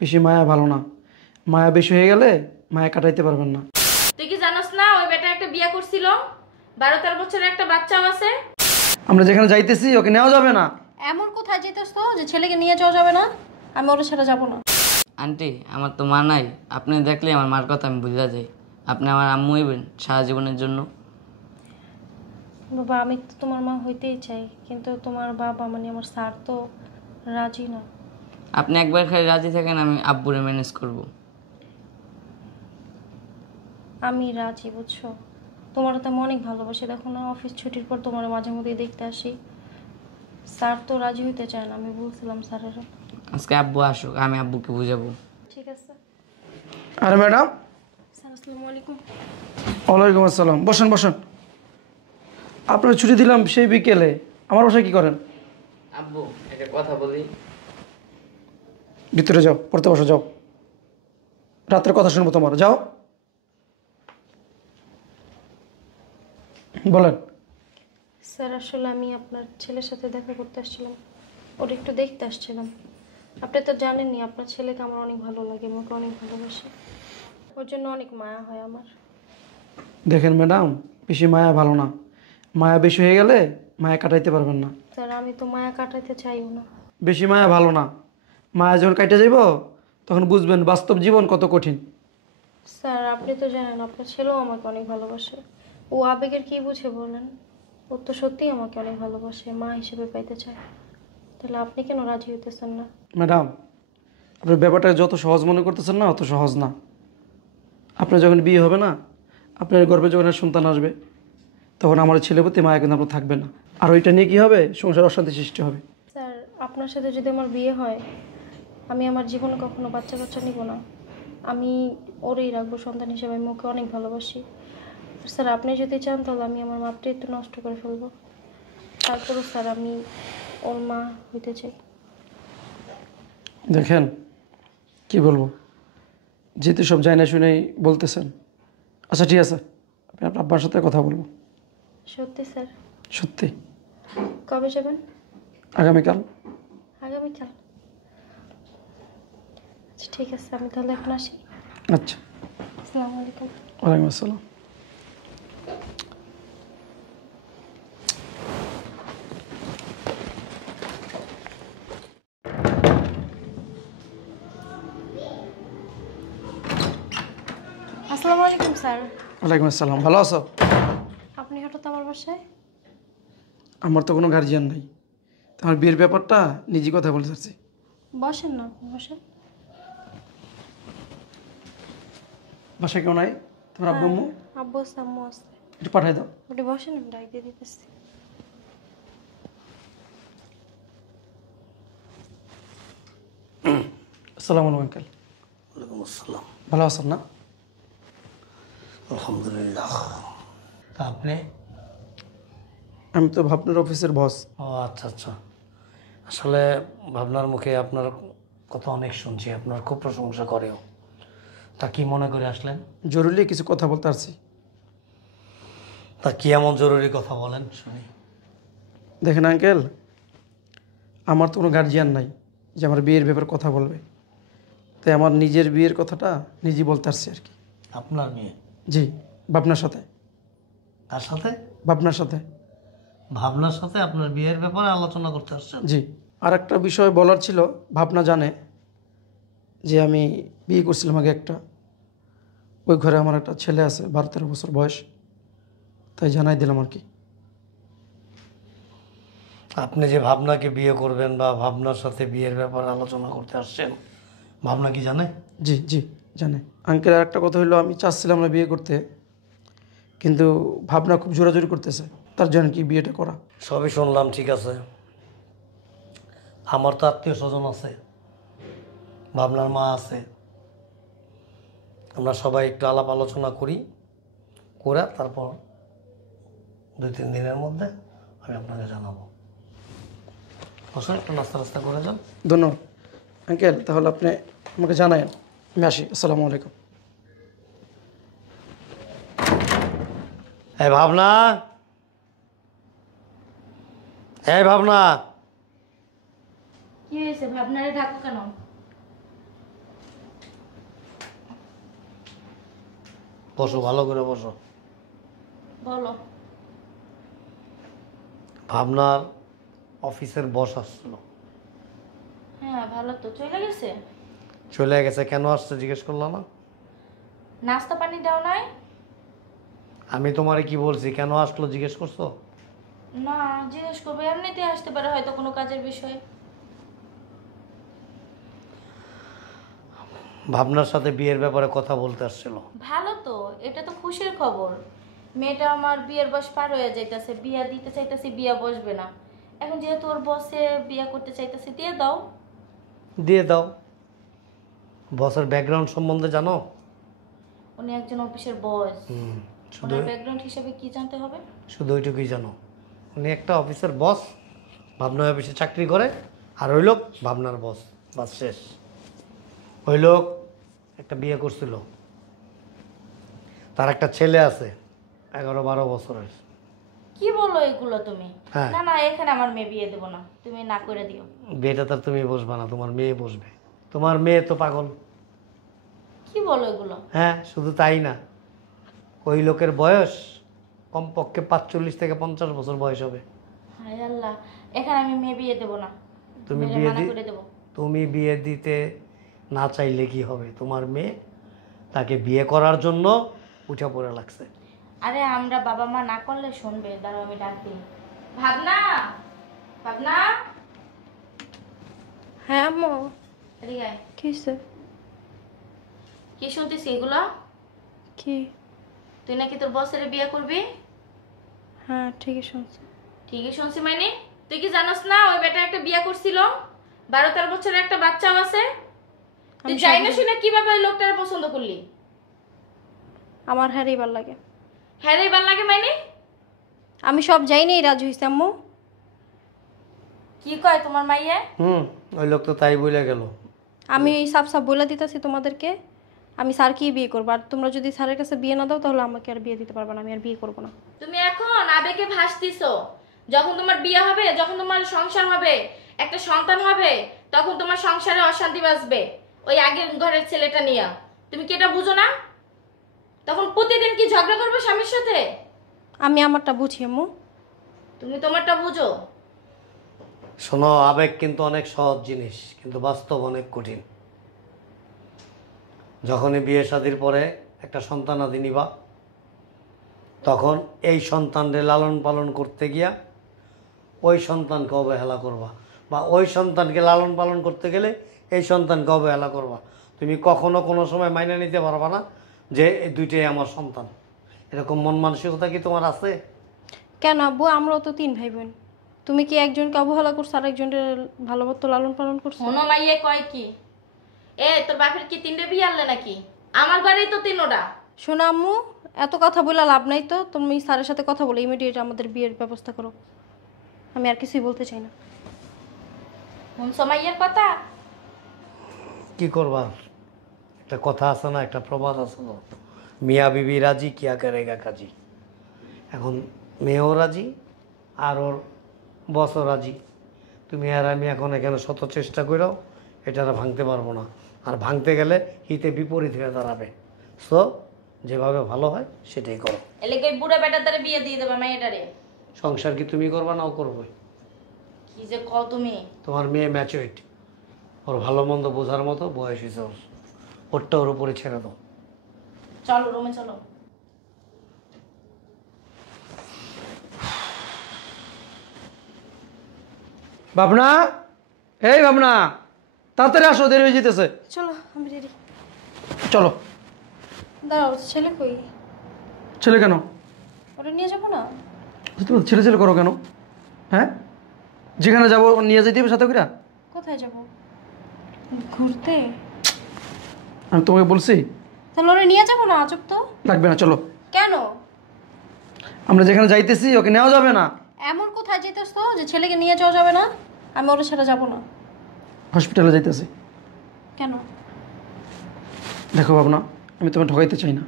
বেশি মায়া ভালো না। মায়া বেশি হয়ে গেলে মায়া কাটাইতে পারবেন না। তুই কি জানোস না ওই বেটা একটা বিয়ে করছিল, 12-13 বছরের একটা বাচ্চাও আছে। আমরা যেখানে যাইতেছি ওকে নেওয়া যাবে না। এমন কোথায় যেতেছ তো যে ছেলেকে নিয়ে যাওয়া যাবে না? আমি ওর ছেড়ে যাবো না। আন্টি, আমার তো মা নাই। আপনি দেখলে আমার মার কথা আমি বুঝা যাই। আপনি আমার আম্মু হইবেন সারা জীবনের জন্য। বাবা, আমি তো তোমার মা হইতেই চাই, কিন্তু তোমার বাবা মানে আমার স্যার তো রাজি না। আপনি একবার খালি রাজি থাকেন, আমি আব্বুরে ম্যানেজ করব। আমি রাজি, বুঝছো? তোমার তো আমি অনেক ভালোবাসি। দেখো না, অফিস ছুটির পর তোমার মাঝে মধ্যে দেখতে আসি। স্যার তো রাজি হইতে চায় না। আমি বলছিলাম স্যারের। আজকে আব্বু আসুক, আমি আব্বুকে বুঝাবো। ঠিক আছে। আরে ম্যাডাম। স্যার আসসালামু আলাইকুম। ওয়ালাইকুম আসসালাম। বসেন বসেন। আপনার ছুটি দিলাম সেই বিকেলে, আমার বাসায় কি করেন? আব্বু, একটা কথা বলি। ভিতরে যাও, পড়তে বসো, যাও। রাত্রে কথা শুনবো তোমার, যাও। বলেন। স্যার আসলে আমি আপনার ছেলের সাথে দেখা করতে আসছিলাম, ওর একটু দেখতে আসছিলাম। আপনি তো জানেনই আপনার ছেলেকে আমার অনেক ভালো লাগে, আমাকে অনেক ভালোবাসে। ওর জন্য অনেক মায়া হয় আমার। দেখেন ম্যাডাম, বেশি মায়া ভালো না। মায়া বেশি হয়ে গেলে মায়া কাটাইতে পারবেন না। স্যার আমি তো মায়া কাটাইতে চাইও না। বেশি মায়া ভালো না। মায়া যখন কাটে যাইব তখন বুঝবেন বাস্তব জীবন কত কঠিন। স্যার আপনি তো জানেন আপনার ছেলেও আমাকে অনেক ভালোবাসে। ও আবেগের কি বুঝে বলেন? ও তো সত্যিই আমাকে অনেক ভালোবাসে, মা হিসেবে পাইতে চায়। তাহলে আপনি কেন রাজি হইতেছেন না? ম্যাডাম, আপনার ব্যাপারটা যত সহজ মনে করতেছেন না, অত সহজ না। আপনার যখন বিয়ে হবে না, আপনার গর্ভে যখন আর সন্তান আসবে, তখন আমার ছেলের প্রতি মায়া কিন্তু আপনার থাকবে না। আর ওইটা নিয়ে কী হবে? সংসার অশান্তি সৃষ্টি হবে। স্যার আপনার সাথে যদি আমার বিয়ে হয়, আমি আমার জীবনে কখনো বাচ্চা কাচ্চা নিব না। আমি ওরেই রাখবো সন্তান হিসেবে। আমি ওকে অনেক ভালোবাসি। স্যার আপনি যদি চান তাহলে আমি আমার মাতৃত্ব নষ্ট করে ফেলবো। তারপরও স্যার আমি ওর মা হইতে চাই। দেখেন, কি বলবো, যেহেতু সব জানি না শুনেই বলতেছেন। আচ্ছা ঠিক আছে, আমি আপনার আব্বার সাথে কথা বলবো। সত্যি স্যার? সত্যি। কবে যাবেন? আগামীকাল। আগামীকাল? আচ্ছা ঠিক আছে, আমি তাহলে এখন আসি। আচ্ছা। আসসালামু আলাইকুম। ওয়ালাইকুম আসসালাম। আসসালামু আলাইকুম স্যার। ওয়ালাইকুম আসসালাম। ভালো আছো? আপনি হঠাৎ আমার বাসায়? আমার তো কোনো গার্জিয়ান নাই, আমার বিয়ের ব্যাপারটা নিজে কথা বলতে চাচ্ছি। বসেন না, আপনি বসেন। বাসায় কেউ নাই? তোমার আব্বু আম্মু? আব্বু আছে, আম্মু আছে। একটু পাঠাই দাও। আপনি বসেন, আমি ডাক দিয়ে দিতেছি। আসসালামু আলাইকুম আঙ্কেল। ওয়ালাইকুম আসসালাম। ভালো আছেন না? আলহামদুলিল্লাহ। তা আপনি? আমি তো ভাবনার অফিসের বস। ও আচ্ছা আচ্ছা। আসলে ভাবনার মুখে আপনার কথা অনেক শুনছি, আপনার খুব প্রশংসা করেও। তা কি মনে করে আসলেন? জরুরি কিছু কথা বলতে আসছি। তা কি এমন জরুরি কথা বলেন শুনি। দেখেন আঙ্কেল, আমার তো কোনো গার্জিয়ান নাই যে আমার বিয়ের ব্যাপারে কথা বলবে, তাই আমার নিজের বিয়ের কথাটা নিজে বলতে আসছি আর কি। আপনার মেয়ে? জি, ভাবনার সাথে। তার সাথে? ভাবনার সাথে। ভাবনার সাথে আপনার বিয়ের ব্যাপারে আলোচনা করতে আসছেন? জি। আর একটা বিষয় বলার ছিল, ভাবনা জানে যে আমি বিয়ে করছিলাম আগে একটা, ওই ঘরে আমার একটা ছেলে আছে 12-13 বছর বয়স, তাই জানাই দিলাম আর কি। আপনি যে ভাবনাকে বিয়ে করবেন বা ভাবনার সাথে বিয়ের ব্যাপারে আলোচনা করতে আসছেন, ভাবনা কি জানে? জি জি জানে। আঙ্কেল আর একটা কথা হলো, আমি চাচ্ছিলাম না বিয়ে করতে, কিন্তু ভাবনা খুব জোরাজোরি করতেছে, তার জন্য কি বিয়েটা করা। সবই শুনলাম, ঠিক আছে। আমার তো আত্মীয় স্বজন আছে, ভাবনার মা আছে। আমরা সবাই একটু আলাপ আলোচনা করি, করে তারপর 2-3 দিনের মধ্যে আমি আপনাকে জানাবো। বসুন, একটু নাস্তা টাস্তা করে যান। ধন্যবাদ আঙ্কেল, তাহলে আপনি আমাকে জানায়েন, আমি আসি। আসসালামু আলাইকুম। এই ভাবনা, এই ভাবনা। কি হয়েছে? ভাবনারে ডাকো কেন? বসো, ভালো করে বসো। বলো। ভাবনার অফিসের বস আসছিল। হ্যাঁ ভালো তো, চলে গেছে। চলে গেছে, কেন আসছে জিজ্ঞেস করলো না? নাস্তা পানি দাও নাই? আমি তোমারে কি বলছি, কেন আসলো জিজ্ঞেস করছো? না, জিজ্ঞেস করবো, এমনিতে আসতে পারে হয়তো কোনো কাজের বিষয়ে। ভাবনার সাথে বিয়ের ব্যাপারে কথা বলতে আসছিল। ভালো তো, এটা তো খুশির খবর। মেয়েটা আমার বিয়ের বয়স পার হয়ে যাইতেছে, বিয়া দিতে চাইতেছি, বিয়া বসবে না। এখন যেহেতু ওর বসে বিয়া করতে চাইতেছে, দিয়ে দাও। দিয়ে দাও। বসের ব্যাকগ্রাউন্ড সম্বন্ধে জানো? উনি একজন অফিসের বস। শুধু ওনার ব্যাকগ্রাউন্ড হিসাবে কি জানতে হবে? শুধু ওইটুকুই জানো, উনি একটা অফিসের বস, ভাবনা অফিসে চাকরি করে, আর ওই লোক ভাবনার বস, বাস শেষ। ওই লোক একটা বিয়ে করছিল, তার একটা ছেলে আছে 11-12 বছরের। কি বলো এগুলো তুমি? হ্যাঁ। না না, এখানে আমার মেয়ে বিয়ে দেবো না, তুমি না করে দিও। বিয়েটা তার তুমি বসবে না, তোমার মেয়ে বসবে। তোমার মেয়ে তো পাগল। কি বলো এগুলো? হ্যাঁ, শুধু তাই না, ওই লোকের বয়স কমপক্ষে 45 থেকে 50 বছর বয়স হবে। হায় আল্লাহ, এখানে আমি মেয়ে বিয়ে দেবো না, তুমি মেয়েরে বিয়ে মানা দি- করে দেবো। তুমি বিয়ে দিতে না চাইলে কি হবে? তোমার মেয়ে তাকে বিয়ে করার জন্য উঠে পড়ে লাগছে। আরে আমরা বাবা মা না করলে শুনবে, দাঁড়াও আমি ডাক দিই। ভাবনা, ভাবনা, হ্যাঁ আম্মু, এদিকে আয়। কি হয়েছে? কি শুনতেছি এগুলো? কি? তুই নাকি তোর বসের বিয়ে করবি? হ্যাঁ ঠিকই শুনছি। ঠিকই শুনছি মানে? তুই কি জানোস না ওই বেটা একটা বিয়ে করছিল, 12-13 বছরের একটা বাচ্চাও আছে? তুই আমি যাই সব না শুনে কিভাবে ওই লোকটার পছন্দ করলি? আমার হ্যাঁ ভাল লাগে। হ্যাঁ রে, ভাল লাগে মানে? আমি সব যাই নেই রাজু হইছে আম্মু। কি কয় তোমার মাইয়া? ওই লোক তো তাই বলে গেল। আমি এই সাপ সাপ বলে দিতেছি তোমাদেরকে, আমি স্যারকেই বিয়ে করবো। আর তোমরা যদি স্যারের কাছে বিয়ে না দাও তাহলে আমাকে আর বিয়ে দিতে পারবে না, আমি আর বিয়ে করবো না। তুমি এখন আবেগে ভাসতিছো। যখন তোমার বিয়ে হবে, যখন তোমার সংসার হবে, একটা সন্তান হবে, তখন তোমার সংসারে অশান্তি বাজবে ওই আগের ঘরের ছেলেটা নিয়ে। তুমি কি এটা বুঝো না? তখন প্রতিদিন কি ঝগড়া করবে স্বামীর সাথে? আমি আমারটা বুঝি আম্মু। তুমি তোমারটা বুঝো। শোনো, আবেগ কিন্তু অনেক সহজ জিনিস, কিন্তু বাস্তব অনেক কঠিন। যখনই বিয়ে শাদীর পরে একটা সন্তানাদি নিবা, তখন এই সন্তানরে লালন পালন করতে গিয়া ওই সন্তানকে অবহেলা করবা, বা ওই সন্তানকে লালন পালন করতে গেলে এই সন্তানকে অবহেলা করবা। তুমি কখনো কোনো সময় মাইনে নিতে পারবা না যে এই দুইটাই আমার সন্তান। এরকম মন মানসিকতা কি তোমার আছে? কেন আব্বু, আমরাও তো 3 ভাই বোন। তুমি কি একজনকে অবহেলা করছো আর একজনের ভালোমতো লালন পালন করছো? মনো মাইয়ে কয় কি? তোর বাপের কি 3টে বিয়ে আনলে নাকি? আমার ঘরেই তো 3টা। শোনো আম্মু, এত কথা বলে লাভ নাই তো। তুমি স্যারের সাথে কথা বলে ইমিডিয়েট আমাদের বিয়ের ব্যবস্থা করো। আমি আর কিছুই বলতে চাই না। শুনছো মাইয়ের কথা? কি করবা? একটা কথা আছে না, একটা প্রবাদ আছে না, মিয়া বিবি রাজি কিয়া করেগা কাজী। এখন মেয়েও রাজি আর ওর বসও রাজি। তুমি আর আমি এখন এখানে শত চেষ্টা করেও এটারা ভাঙতে পারবো না, আর ভাঙতে গেলে হিতে বিপরীত হয়ে দাঁড়াবে। সো যেভাবে ভালো হয় সেটাই করো। এলে ওই বুড়া বেটার দ্বারা বিয়ে দিয়ে দেবে মাইয়েটারে। সংসার কি তুমি করবা নাও করবো? কি যে কও তুমি? তোমার মেয়ে ম্যাচুরিট, ওর ভালো মন্দ বোঝার মতো বয়স হয়েছে, ওরটা ওর উপরে ছেড়ে দাও। চলো রুমে চলো। ভাবনা, এই ভাবনা, তাড়াতাড়ি আসো, দেরি হয়ে যেতেছে। চলো আমি রেডি। চলো। দাঁড়াও, ছেলে কই? ছেলে কেন? ওটা নিয়ে যাবো না? তুমি ছেলে ছেলে করো কেন? হ্যাঁ, যেখানে যাবো নিয়ে যেতে হবে সাথে করে। কোথায় যাব? ঘুরতে? আমি তোমাকে বলছি তাহলে ওরা নিয়ে যাবো না? আজব তো। লাগবে না, চলো। কেন? আমরা যেখানে যাইতেছি ওকে নেওয়া যাবে না। এমন কোথায় যেতেছ তো যে ছেলেকে নিয়ে যাওয়া যাবে না? আমি ওরা ছাড়া যাবো না। হসপিটালে যাইতেছি। কেন? দেখো ভাবনা, আমি তোমাকে ঠকাইতে চাই না,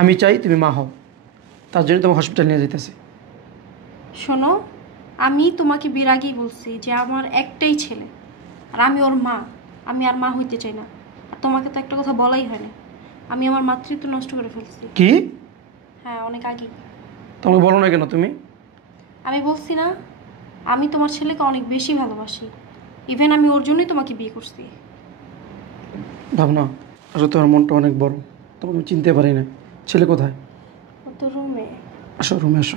আমি চাই তুমি মা হও, তার জন্য তোমাকে হসপিটাল নিয়ে যেতেছি। শোনো, আমি তোমাকে বিয়ের আগেই বলছি যে আমার একটাই ছেলে, আর আমি ওর মা। আমি আর মা হইতে চাই না। আর তোমাকে তো একটা কথা বলাই হয় না, আমি আমার মাতৃত্ব নষ্ট করে ফেলছি। কি? হ্যাঁ, অনেক আগে। তোমাকে বলো না কেন তুমি? আমি বলছি না, আমি তোমার ছেলেকে অনেক বেশি ভালোবাসি। ইভেন আমি ওর জন্যই তোমাকে বিয়ে করছি। ভাবনা, আসলে তোমার মনটা অনেক বড়, তোমাকে আমি চিনতে পারি না। ছেলে কোথায়? ও তো রুমে। আসো রুমে আসো।